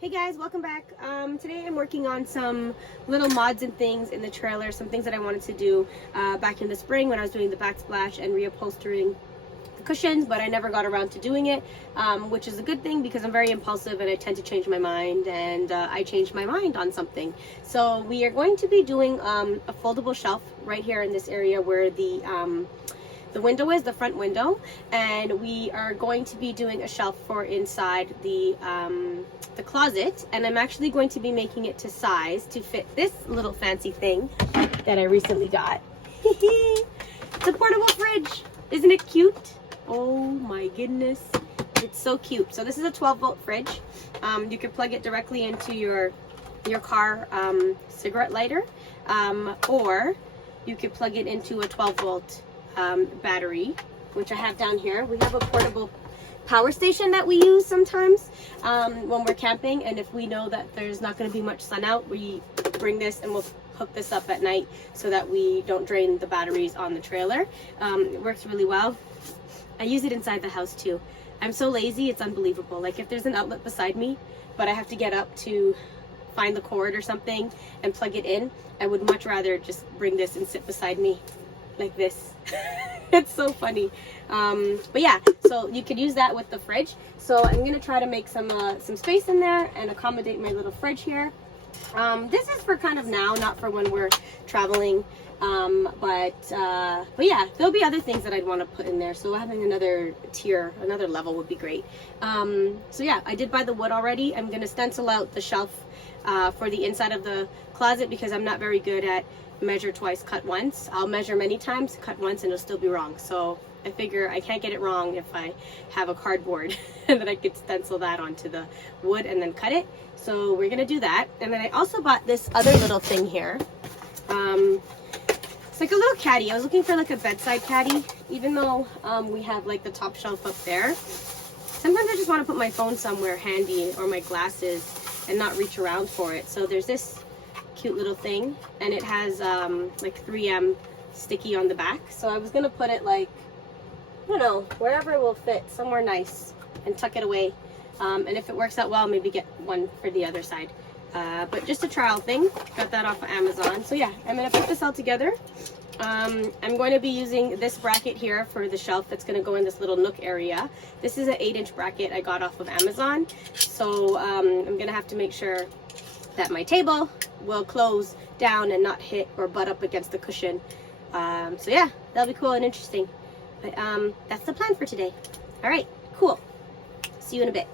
Hey guys, welcome back. Today I'm working on some little mods and things in the trailer, some things that I wanted to do back in the spring when I was doing the backsplash and reupholstering the cushions, but I never got around to doing it, which is a good thing because I'm very impulsive and I tend to change my mind, and I changed my mind on something. So we are going to be doing a foldable shelf right here in this area where the window is, the front window, and we are going to be doing a shelf for inside the closet, and I'm actually going to be making it to size to fit this little fancy thing that I recently got. It's a portable fridge. Isn't it cute? Oh my goodness. It's so cute. So this is a 12-volt fridge. You can plug it directly into your car cigarette lighter, or you could plug it into a 12-volt battery, which I have down here. We have a portable power station that we use sometimes when we're camping, and if we know that there's not going to be much sun out, we bring this and we'll hook this up at night so that we don't drain the batteries on the trailer. It works really well. I use it inside the house too. I'm so lazy, it's unbelievable. Like if there's an outlet beside me but I have to get up to find the cord or something and plug it in, I would much rather just bring this and sit beside me like this. It's so funny. But yeah, so you could use that with the fridge. So I'm gonna try to make some space in there and accommodate my little fridge here. This is for kind of now, not for when we're traveling. But yeah, there'll be other things that I'd want to put in there. So having another tier, another level would be great. So yeah, I did buy the wood already. I'm gonna stencil out the shelf for the inside of the closet because I'm not very good at measure twice, cut once. I'll measure many times, cut once, and it'll still be wrong. So I figure I can't get it wrong if I have a cardboard and then I could stencil that onto the wood and then cut it. So we're gonna do that. And then I also bought this other little thing here. It's like a little caddy. I was looking for like a bedside caddy, even though we have like the top shelf up there. Sometimes I just want to put my phone somewhere handy or my glasses and not reach around for it. So there's this cute little thing, and it has like 3M sticky on the back. So I was gonna put it like, I don't know, wherever it will fit, somewhere nice, and tuck it away. And if it works out well, maybe get one for the other side. But just a trial thing. Got that off of Amazon. So yeah, I'm gonna put this all together. I'm going to be using this bracket here for the shelf that's going to go in this little nook area. This is an 8-inch bracket I got off of Amazon. So I'm going to have to make sure that my table will close down and not hit or butt up against the cushion. So yeah, that'll be cool and interesting. But that's the plan for today. All right, cool. See you in a bit.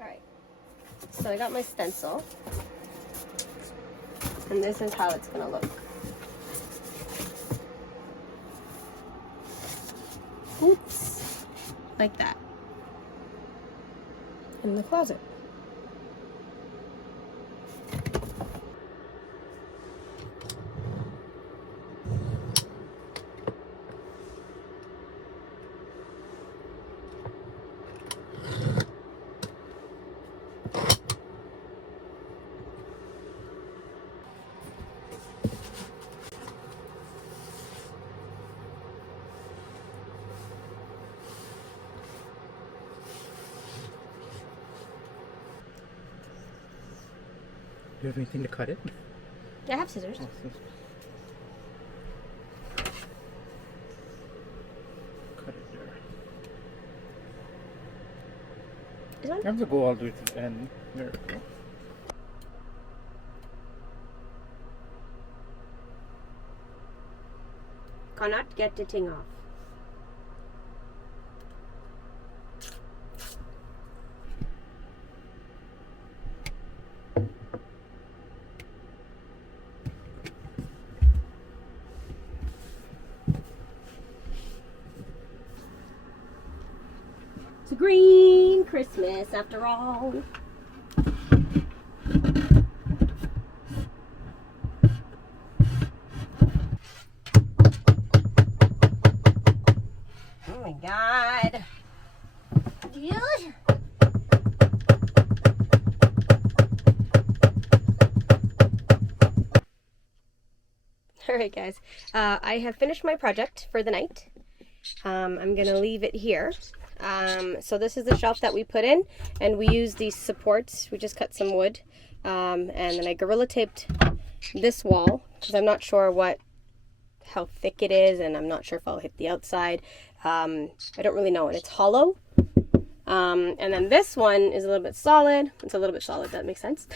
Alright, so I got my stencil, and this is how it's going to look. Oops, like that, in the closet. Do you have anything to cut it? I have scissors. Oh, scissors. Cut it there. Is one? I have to go all the way to the end. There we go. Cannot get the thing off. It's a green Christmas after all. Oh my God. dude. Alright guys, I have finished my project for the night. I'm gonna leave it here. So this is the shelf that we put in, and we use these supports. We just cut some wood, and then I Gorilla Taped this wall because I'm not sure how thick it is, and I'm not sure if I'll hit the outside. I don't really know, and it's hollow. And then this one is a little bit solid. It's a little bit solid, that makes sense.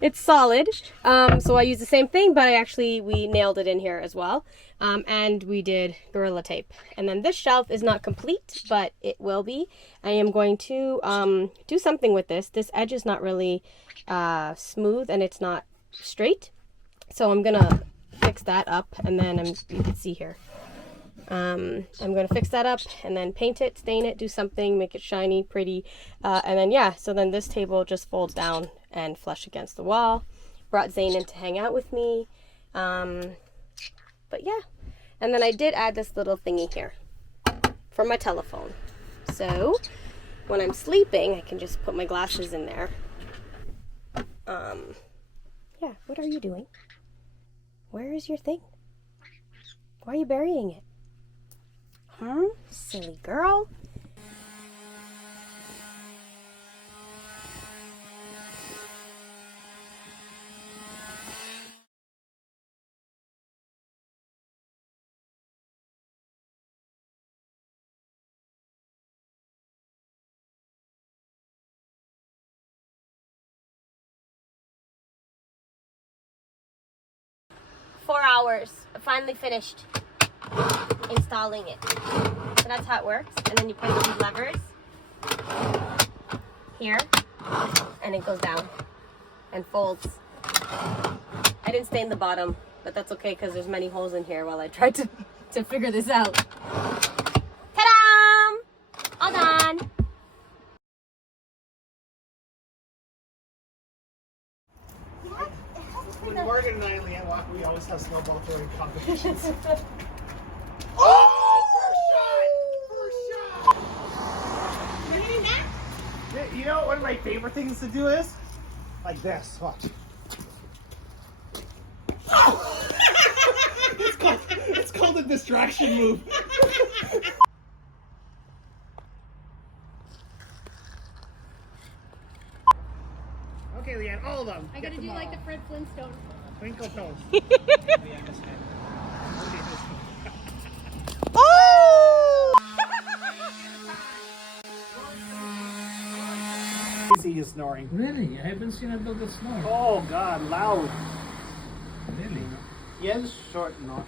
It's solid. So I use the same thing, but we nailed it in here as well. And we did Gorilla Tape. And then this shelf is not complete, but it will be. I am going to do something with this. This edge is not really smooth, and it's not straight. So I'm gonna fix that up, and then you can see here. I'm going to fix that up and then paint it, stain it, do something, make it shiny, pretty. And then, yeah, so then this table just folds down and flush against the wall. Brought Zane in to hang out with me. But yeah. And then I did add this little thingy here for my telephone. So when I'm sleeping, I can just put my glasses in there. Yeah, what are you doing? Where is your thing? Why are you burying it? Huh? Silly girl. Four hours. I finally finished installing it. So that's how it works. And then you push these levers here, and it goes down and folds. I didn't stain the bottom, but that's okay because there's many holes in here while I tried to figure this out. Ta-da! All done. When Morgan and I and Leanne walk, we always have snowball throwing competitions. Oh! First shot! You know what one of my favorite things to do is? Like this. Watch. Oh! it's called a distraction move. Okay, Leanne, all of them. I gotta do like the Fred Flintstone. Twinkle toes. Oh! Easy is snoring. Really? I haven't seen a dog that snore. Oh God, loud. Really? He has short nostrils.